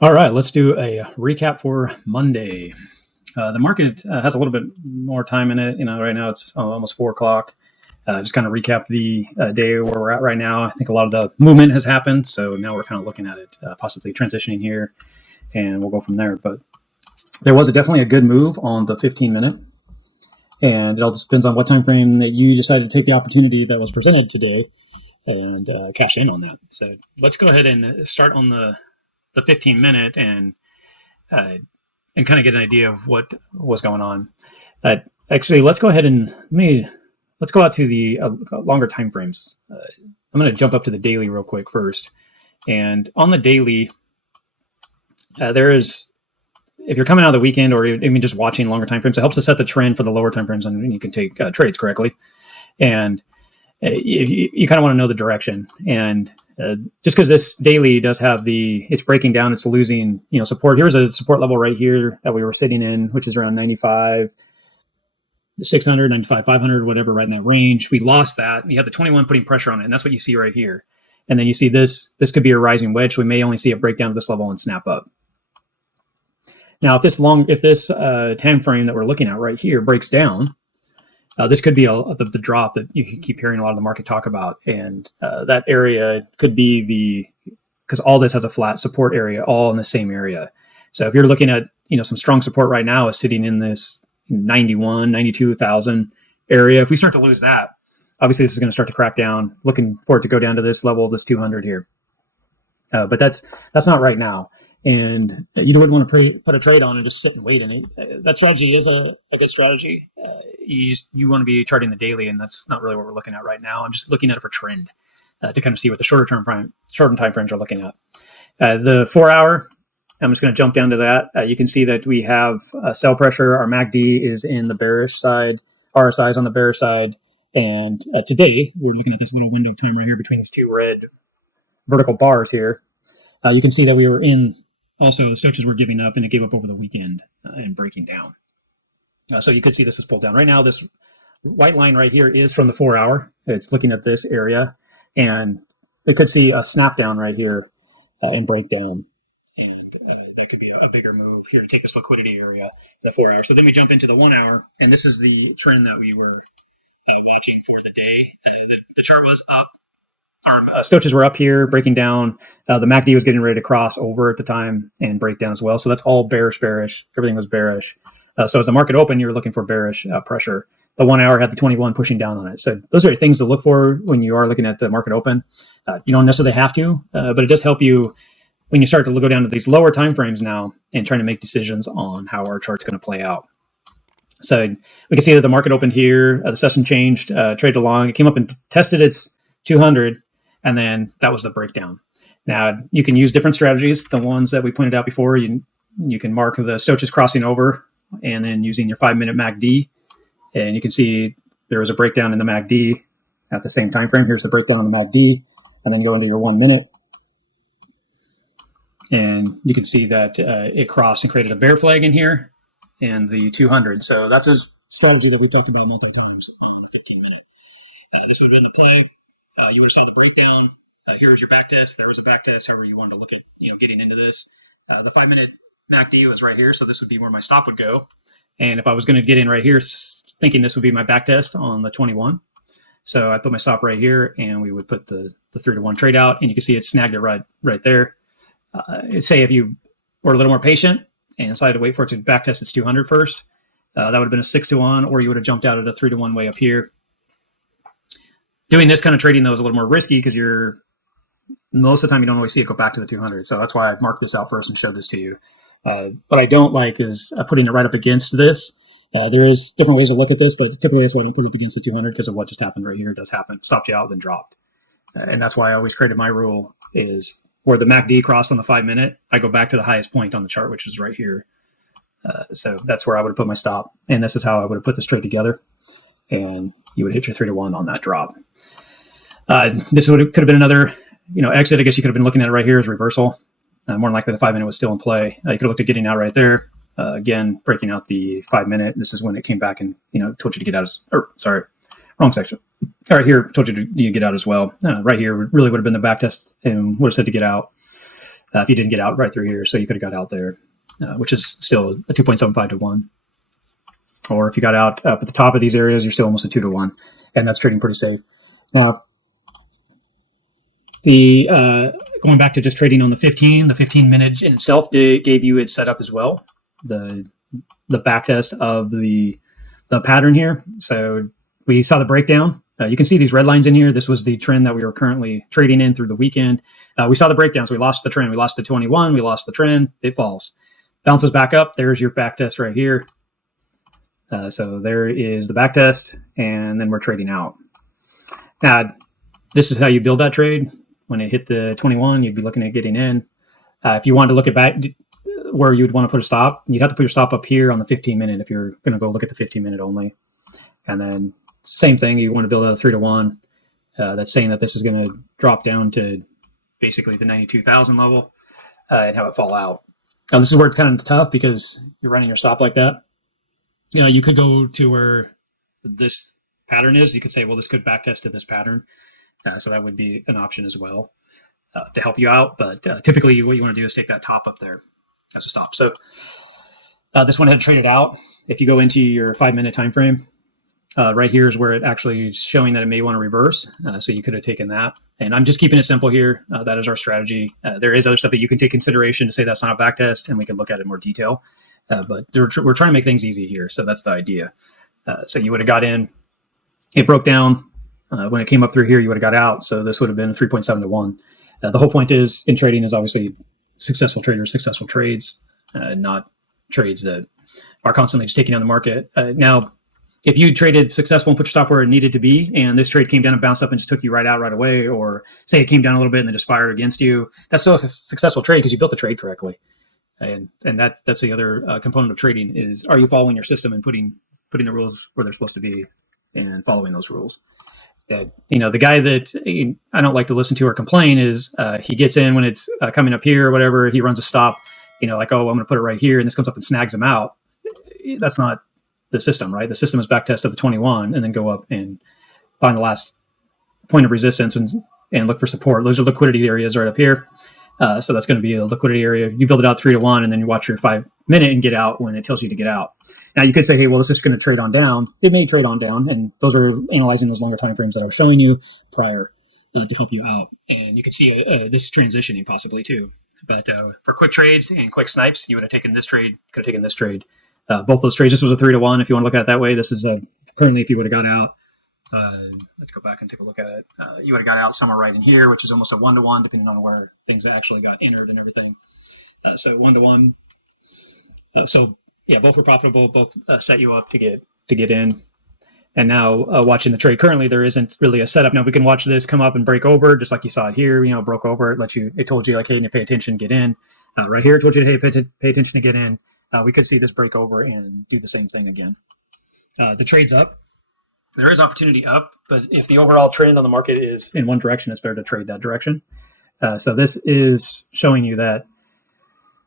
All right, let's do a recap for Monday. The market has a little bit more time in it. Right now it's almost 4 o'clock. Just kind of recap the day where we're at right now. I think a lot of the movement has happened, so now we're kind of looking at it, possibly transitioning here, and we'll go from there. But there was definitely a good move on the 15-minute, and it all just depends on what time frame that you decided to take the opportunity that was presented today and cash in on that. So let's go ahead and start on the 15-minute and kind of get an idea of what was going on. Actually, let's go ahead and let's go out to the longer time frames. I'm going to jump up to the daily real quick first. And on the daily, there is, if you're coming out of the weekend or even just watching longer time frames, it helps to set the trend for the lower time frames, and you can take trades correctly. And you kind of want to know the direction. And just because this daily does have it's breaking down, it's losing, support. Here's a support level right here that we were sitting in, which is around 95, 600, 95, 500, whatever, right in that range. We lost that. You have the 21 putting pressure on it, and that's what you see right here. And then you see this could be a rising wedge. So we may only see it break down to this level and snap up. Now, if this time frame that we're looking at right here breaks down, this could be the drop that you keep hearing a lot of the market talk about. And that area could be because all this has a flat support area, all in the same area. So if you're looking at, some strong support right now is sitting in this 91, 92,000 area. If we start to lose that, obviously this is going to start to crack down, looking for it to go down to this level, this 200 here. But that's not right now. And you wouldn't want to put a trade on and just sit and wait. And that strategy is a good strategy. You want to be charting the daily, and that's not really what we're looking at right now. I'm just looking at it for trend to kind of see what the shorter time frames are looking at. The 4 hour, I'm just going to jump down to that. You can see that we have sell pressure. Our MACD is in the bearish side. RSI is on the bearish side. And today, we're looking at this little window of time right here between these two red vertical bars here. You can see that we were in. Also, the stochastics were giving up, and it gave up over the weekend and breaking down. So you could see this is pulled down. Right now, this white line right here is from the 4 hour. It's looking at this area, and it could see a snap down right here and break down. And that could be a bigger move here to take this liquidity area, the 4 hour. So then we jump into the 1 hour, and this is the trend that we were watching for the day. The chart was up. Our stochastics were up here, breaking down. The MACD was getting ready to cross over at the time and break down as well. So that's all bearish. Everything was bearish. So as the market opened, you're looking for bearish pressure. The 1 hour had the 21 pushing down on it. So those are things to look for when you are looking at the market open. You don't necessarily have to, but it does help you when you start to go down to these lower time frames now and trying to make decisions on how our chart's going to play out. So we can see that the market opened here. The session changed, traded along. It came up and tested its 200. And then that was the breakdown. Now, you can use different strategies. The ones that we pointed out before, you can mark the stochastics crossing over and then using your 5-minute MACD. And you can see there was a breakdown in the MACD at the same time frame. Here's the breakdown in the MACD. And then go into your 1 minute. And you can see that it crossed and created a bear flag in here and the 200. So that's a strategy that we talked about multiple times on the 15-minute. This would have been the play. You would have saw the breakdown. Here's your back test. There was a back test, however you wanted to look at, getting into this. The 5-minute MACD was right here, so this would be where my stop would go. And if I was going to get in right here, thinking this would be my back test on the 21. So I put my stop right here, and we would put the 3-to-1 trade out, and you can see it snagged it right there. Say if you were a little more patient and decided to wait for it to back test its 200 first, that would have been a 6-to-1, or you would have jumped out at a 3-to-1 way up here. Doing this kind of trading, though, is a little more risky because most of the time you don't always see it go back to the 200. So that's why I marked this out first and showed this to you. What I don't like is putting it right up against this. There is different ways to look at this, but typically that's why I don't put it up against the 200 because of what just happened right here. It does happen. Stopped you out, then dropped. And that's why I always created my rule is where the MACD crossed on the 5-minute, I go back to the highest point on the chart, which is right here. So that's where I would have put my stop. And this is how I would have put this trade together. And you would hit your 3-to-1 on that drop. This could have been another, exit. I guess you could have been looking at it right here as reversal. More than likely, the 5-minute was still in play. You could have looked at getting out right there. Again, breaking out the 5-minute. This is when it came back and told you to get out. Wrong section. All right, here told you to get out as well. Right here really would have been the back test and would have said to get out. if you didn't get out right through here. So you could have got out there, which is still a 2.75 to 1. Or if you got out up at the top of these areas, you're still almost a 2 to 1. And that's trading pretty safe. Now, going back to just trading on the 15 minute in itself gave you its setup as well. The back test of the pattern here. So we saw the breakdown. You can see these red lines in here. This was the trend that we were currently trading in through the weekend. We saw the breakdowns. We lost the trend. We lost the 21. We lost the trend. It falls. Bounces back up. There's your back test right here. So there is the back test, and then we're trading out. Now, this is how you build that trade. When it hit the 21, you'd be looking at getting in. If you wanted to look at back where you'd want to put a stop, you'd have to put your stop up here on the 15 minute if you're going to go look at the 15 minute only. And then same thing, you want to build a 3 to 1. That's saying that this is going to drop down to basically the 92,000 level and have it fall out. Now, this is where it's kind of tough because you're running your stop like that. You know, you could go to where this pattern is. You could say, well, this could backtest to this pattern. So that would be an option as well to help you out. But typically what you want to do is take that top up there as a stop. So this one had traded out. If you go into your 5 minute time frame, right here is where it actually is showing that it may want to reverse. So you could have taken that. And I'm just keeping it simple here. That is our strategy. There is other stuff that you can take consideration to say that's not a back test, and we can look at it in more detail. But we're trying to make things easy here. So that's the idea. So you would have got in. It broke down. When it came up through here, you would have got out. So this would have been 3.7 to 1. The whole point is in trading is obviously successful traders, successful trades, not trades that are constantly just taking down the market. Now, if you traded successful and put your stop where it needed to be, and this trade came down and bounced up and just took you right out right away, or say it came down a little bit and then just fired against you, that's still a successful trade because you built the trade correctly. And that's the other component of trading is, are you following your system and putting the rules where they're supposed to be and following those rules? The guy that I don't like to listen to or complain is he gets in when it's coming up here or whatever. He runs a stop, like, oh, I'm going to put it right here. And this comes up and snags him out. That's not the system, right? The system is back test of the 21 and then go up and find the last point of resistance and look for support. Those are liquidity areas right up here. So that's going to be a liquidity area. You build it out 3 to 1 and then you watch your 5 minute and get out when it tells you to get out. Now you could say, hey, well, this is going to trade on down. It may trade on down, and those are analyzing those longer time frames that I was showing you prior to help you out. And you can see this transitioning possibly too. But for quick trades and quick snipes, you would have taken this trade, could have taken this trade. Both those trades, this was a 3 to 1. If you want to look at it that way, this is currently if you would have got out. Let's go back and take a look at it. You would have got out somewhere right in here, which is almost a 1 to 1, depending on where things actually got entered and everything. So 1 to 1. So yeah, both were profitable. Both set you up to get in. And now watching the trade currently, there isn't really a setup. Now we can watch this come up and break over, just like you saw it here. Broke over. It told you like, hey, pay attention, get in. Right here, it told you, hey, pay attention to get in. We could see this break over and do the same thing again. The trade's up. There is opportunity up, but if the overall trend on the market is in one direction, it's better to trade that direction. So this is showing you that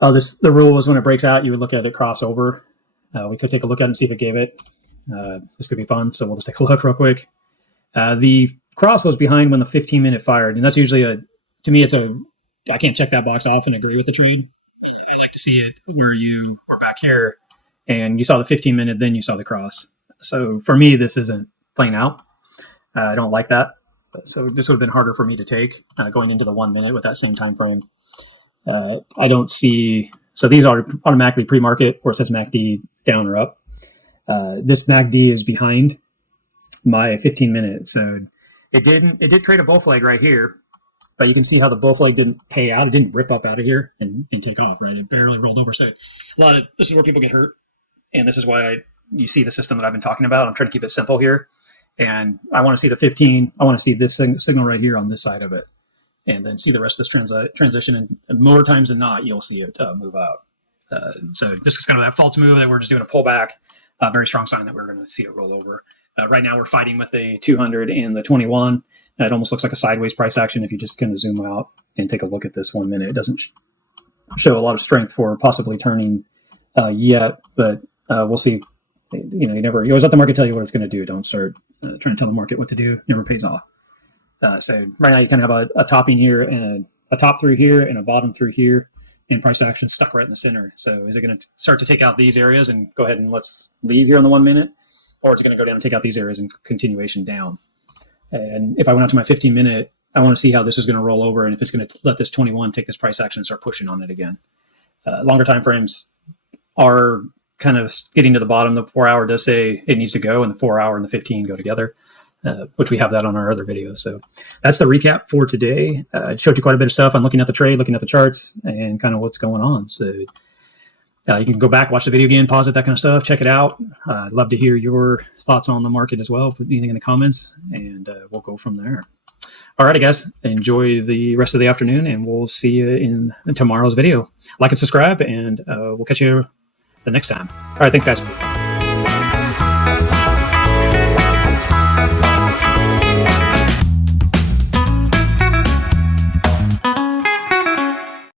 the rule was when it breaks out, you would look at it cross over. We could take a look at it and see if it gave it. This could be fun, so we'll just take a look real quick. The cross was behind when the 15 minute fired, and that's usually to me, I can't check that box off and agree with the trade. I like to see it where you were back here and you saw the 15 minute, then you saw the cross. So for me, this isn't playing out. I don't like that. So this would have been harder for me to take going into the 1 minute with that same time frame. I don't see. So these are automatically pre-market where it says MACD down or up. This MACD is behind my 15 minute. So it did create a bull flag right here, but you can see how the bull flag didn't pay out. It didn't rip up out of here and take off, right? It barely rolled over. So this is where people get hurt. And this is why you see the system that I've been talking about. I'm trying to keep it simple here. And I want to see the 15. I want to see this signal right here on this side of it. And then see the rest of this transition. And more times than not, you'll see it move out. So this is kind of that false move that we're just doing a pullback. Very strong sign that we're going to see it roll over. Right now, we're fighting with a 200 and the 21. It almost looks like a sideways price action if you just kind of zoom out and take a look at this 1 minute. It doesn't show a lot of strength for possibly turning yet, but we'll see. You always let the market tell you what it's going to do. Don't start trying to tell the market what to do. Never pays off. So right now you kind of have a topping here and a top through here and a bottom through here, and price action stuck right in the center. So is it going to start to take out these areas and go ahead and let's leave here on the 1 minute, or it's going to go down and take out these areas and continuation down? And if I went out to my 15-minute, I want to see how this is going to roll over and if it's going to let this 21 take this price action and start pushing on it again. Longer time frames are kind of getting to the bottom. The 4 hour does say it needs to go, and the 4 hour and the 15 go together, which we have that on our other videos. So that's the recap for today. I showed you quite a bit of stuff. I'm looking at the trade, looking at the charts, and kind of what's going on. So you can go back, watch the video again, pause it, that kind of stuff. Check it out. I'd love to hear your thoughts on the market as well. Put anything in the comments, and we'll go from there. All righty, guys. Enjoy the rest of the afternoon, and we'll see you in tomorrow's video. Like and subscribe, and we'll catch you the next time. All right, thanks, guys.